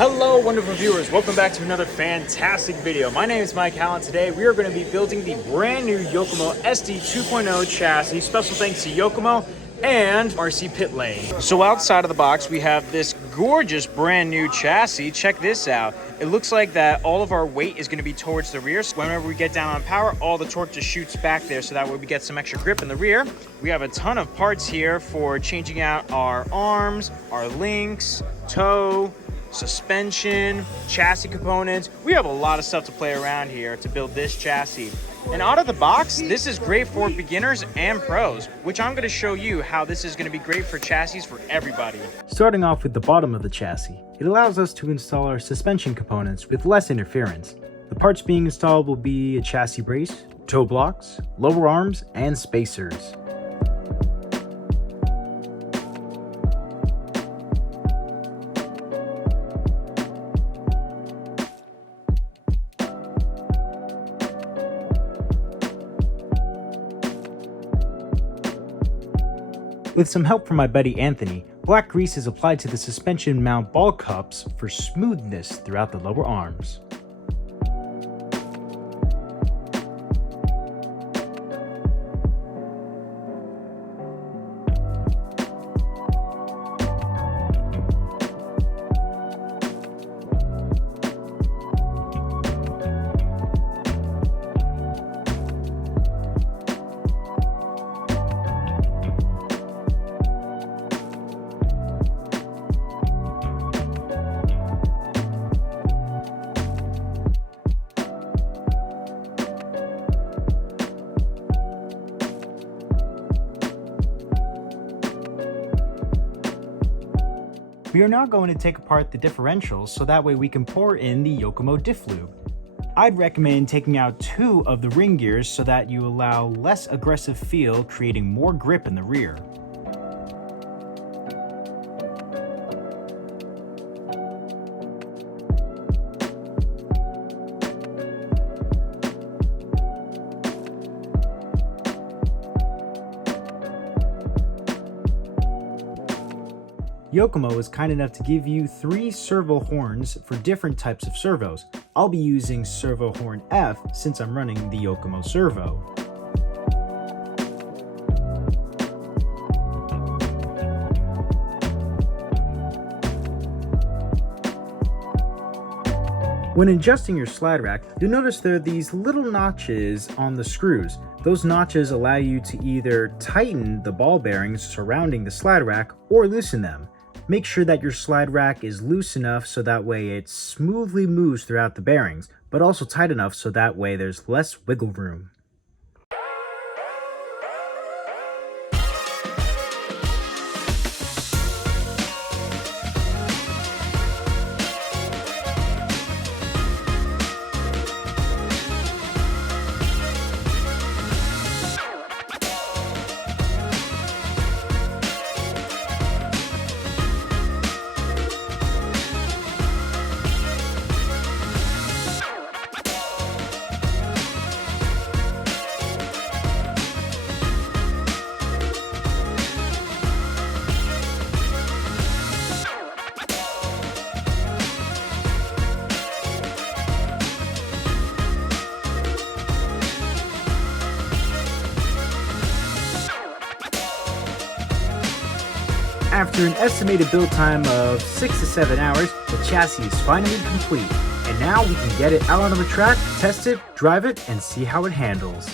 Hello wonderful viewers, welcome back to another fantastic video. My name is Mike Hall, and today we are going to be building the brand new Yokomo SD 2.0 chassis. Special thanks to Yokomo and RC Pit Lane. So outside of the box we have this gorgeous brand new chassis. Check this out. It looks like that all of our weight is going to be towards the rear, so whenever we get down on power, all the torque just shoots back there, so that way we get some extra grip in the rear. We have a ton of parts here for changing out our arms, our links, toe, suspension, chassis components. We have a lot of stuff to play around here to build this chassis. And out of the box, this is great for beginners and pros, which I'm going to show you how this is going to be great for chassis for everybody. Starting off with the bottom of the chassis, it allows us to install our suspension components with less interference. The parts being installed will be a chassis brace, toe blocks, lower arms, and spacers. With some help from my buddy Anthony, black grease is applied to the suspension mount ball cups for smoothness throughout the lower arms. We are now going to take apart the differentials so that way we can pour in the Yokomo diff lube. I'd recommend taking out 2 of the ring gears so that you allow less aggressive feel, creating more grip in the rear. Yokomo is kind enough to give you 3 servo horns for different types of servos. I'll be using servo horn F since I'm running the Yokomo servo. When adjusting your slide rack, you'll notice there are these little notches on the screws. Those notches allow you to either tighten the ball bearings surrounding the slide rack or loosen them. Make sure that your slide rack is loose enough so that way it smoothly moves throughout the bearings, but also tight enough so that way there's less wiggle room. After an estimated build time of 6 to 7 hours, the chassis is finally complete, and now we can get it out on the track, test it, drive it, and see how it handles.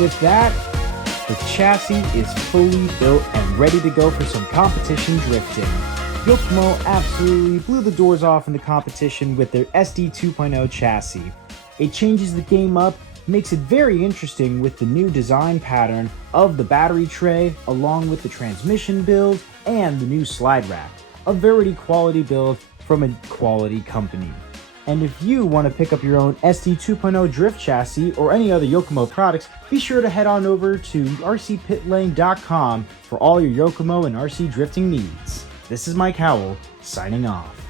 with that, the chassis is fully built and ready to go for some competition drifting. Yokomo absolutely blew the doors off in the competition with their SD 2.0 chassis. It changes the game up, makes it very interesting with the new design pattern of the battery tray, along with the transmission build and the new slide rack. A very quality build from a quality company. And if you want to pick up your own SD 2.0 drift chassis or any other Yokomo products, be sure to head on over to rcpitlane.com for all your Yokomo and RC drifting needs. This is Mike Howell, signing off.